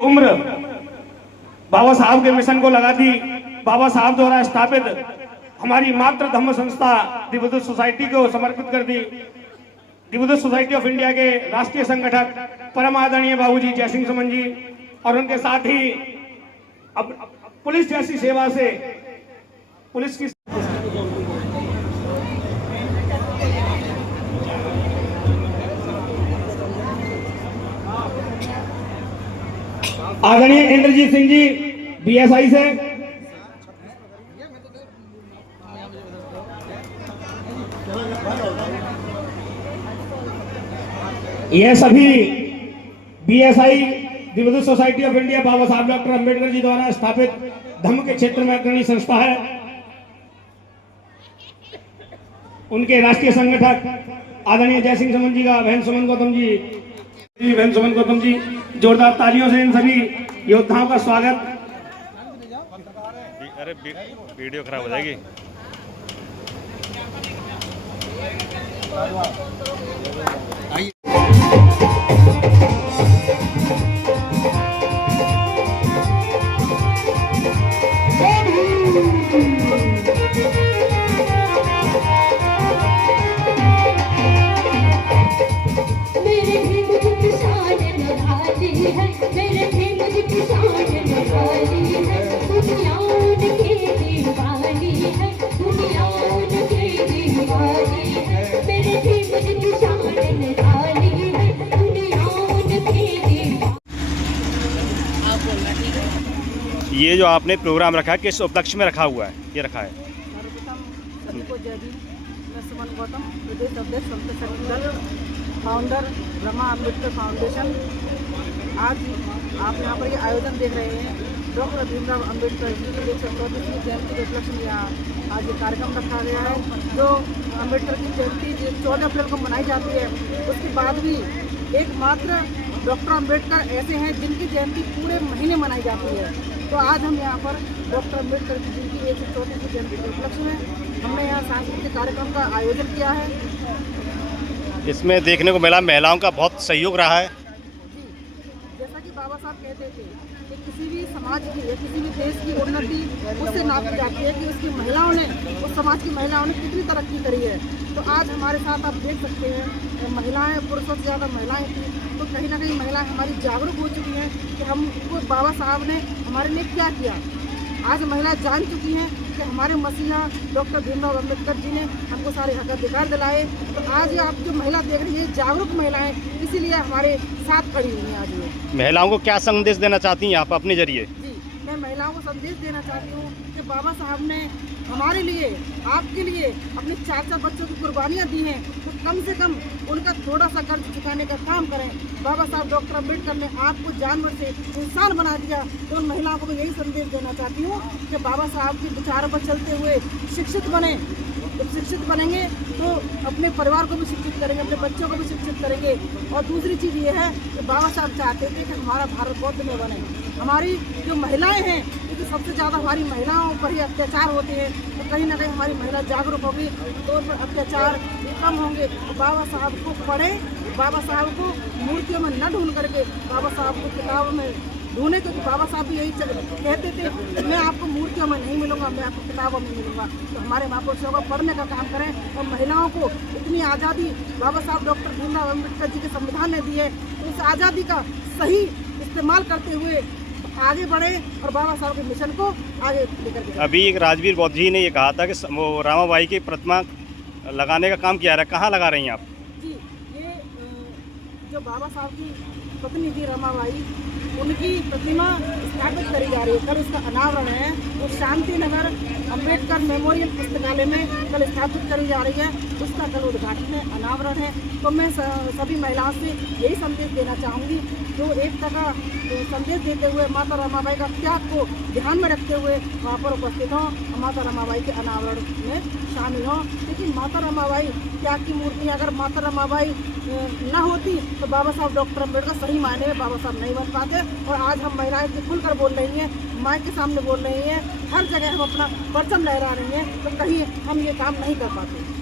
उम्र बाबा साहब के मिशन को लगा दी। बाबा साहब द्वारा स्थापित हमारी मातृ धम्म संस्था दी बुद्धिस्ट सोसाइटी को समर्पित कर दी। The Buddhist society of India के राष्ट्रीय संगठक परम आदरणीय बाबूजी जय सिंह सुमन जी और उनके साथ ही अब पुलिस जैसी सेवा से पुलिस की आदरणीय इंद्रजीत सिंह जी बीएसआई से, यह सभी BSI the Buddhist society of India Baba Saheb doctor Ambedkar ji द्वारा स्थापित धम्म के क्षेत्र में अग्रणी संस्था है। उनके राष्ट्रीय संगठक आदरणीय जय सिंह सुमन जी का बहन सुमन गौतम जी जोरदार तालियों से इन सभी योद्धाओं का स्वागत। अरे वीडियो खराब हो जाएगी। ये जो आपने प्रोग्राम रखा है किस उपलक्ष्य में रखा हुआ है? ये रखा है सर्वप्रथम सभी को जय भीम। मैं सुमन गौतम, प्रदेश अध्यक्ष समता सैनिक दल, फाउंडर ब्रह्मा अम्बेडकर फाउंडेशन। आज आप यहाँ पर ये आयोजन देख रहे हैं डॉक्टर भीमराव अम्बेडकर जी की 134वीं जयंती के उपलक्ष्य में यहाँ आज ये कार्यक्रम रखा गया है। जो अम्बेडकर की जयंती 14 अप्रैल को मनाई जाती है, उसके बाद भी एकमात्र डॉक्टर अम्बेडकर ऐसे हैं जिनकी जयंती पूरे महीने मनाई जाती है। तो आज हम यहाँ पर डॉक्टर अम्बेडकर जी की 134वीं जयंती के उपलक्ष्य में हमने यहाँ सांस्कृतिक कार्यक्रम का आयोजन किया है। इसमें देखने को मिला महिलाओं का बहुत सहयोग रहा है। जी, जैसा कि बाबा साहब कहते थे कि किसी भी समाज की या किसी भी देश की उन्नति उससे नापी जाती है कि उसकी महिलाओं ने, उस समाज की महिलाओं ने कितनी तरक्की करी है। तो आज हमारे साथ आप देख सकते हैं महिलाएं, पुरुषों से ज़्यादा महिलाएं थी। तो कहीं ना कहीं महिलाएं हमारी जागरूक हो चुकी हैं कि हमको बाबा साहब ने हमारे लिए क्या किया। आज महिलाएं जान चुकी हैं कि हमारे मसीहा डॉक्टर भीमराव अम्बेडकर जी ने हमको सारे हक अधिकार दिलाए। तो आज आप जो महिला देख रही है जागरूक महिलाएं, इसीलिए हमारे साथ खड़ी हुई हैं। आज ये महिलाओं को क्या संदेश देना चाहती हैं आप अपने जरिए? जी, मैं महिलाओं को संदेश देना चाहती हूँ कि बाबा साहब ने हमारे लिए, आपके लिए अपने 4 बच्चों की कुर्बानियाँ दी हैं, तो कम से कम उनका थोड़ा सा कर्ज चुकाने का काम करें। बाबा साहब डॉक्टर अम्बेडकर ने आपको जानवर से इंसान बना दिया। तो उन महिलाओं को मैं यही संदेश देना चाहती हूँ कि बाबा साहब के विचारों पर चलते हुए शिक्षित बने। जब शिक्षित बनेंगे तो अपने परिवार को भी शिक्षित करेंगे, अपने बच्चों को भी शिक्षित करेंगे। और दूसरी चीज़ ये है कि बाबा साहब चाहते थे कि हमारा भारत बौद्ध में बने। हमारी जो महिलाएं हैं, क्योंकि सबसे ज़्यादा हमारी महिलाओं पर ही अत्याचार होते हैं, तो कहीं ना कहीं हमारी महिला जागरूक होगी तो उन पर अत्याचार कम होंगे। तो बाबा साहब को पढ़ें, बाबा साहब को मूर्तियों में न ढूंढ करके बाबा साहब को किताबों में ढूंढे, क्योंकि बाबा साहब भी यही कहते थे कि मैं आपको मूर्तियों में नहीं मिलूंगा, मैं आपको किताबों में मिलूंगा। तो हमारे महापुरुषों को पढ़ने का काम करें और महिलाओं को इतनी आज़ादी बाबा साहब डॉक्टर भीमराव अम्बेडकर जी के संविधान ने दी है, तो उस आज़ादी का सही इस्तेमाल करते हुए आगे बढ़े और बाबा साहब के मिशन को आगे लेकर जाए। अभी एक राजवीर बौद्ध जी ने ये कहा था कि वो रामाबाई की प्रतिमा लगाने का काम किया रहा है, कहाँ लगा रही हैं आप? जी, ये जो बाबा साहब की पत्नी थी रमाबाई, उनकी प्रतिमा स्थापित करी जा रही है। कल उसका अनावरण है, वो शांति नगर अम्बेडकर मेमोरियल पुस्तकालय में कल स्थापित करी जा रही है। उसका कल उद्घाटन है, अनावरण है। तो मैं सभी महिलाओं से यही संदेश देना चाहूँगी जो एकता का संदेश देते हुए माता रमाबाई का त्याग को ध्यान में रखते हुए वहाँ पर उपस्थित हों और माता रमाबाई के अनावरण में शामिल हों। लेकिन माता रमाबाई त्याग की मूर्ति, अगर माता रमाबाई ना होती तो बाबा साहब डॉक्टर अम्बेडकर सही मायने में बाबा साहब नहीं बन पाते। और आज हम महिलाएं खुलकर बोल रही हैं, माइक के सामने बोल रही हैं, हर जगह हम अपना परचम लहरा रही हैं, तो कहीं हम ये काम नहीं कर पाते।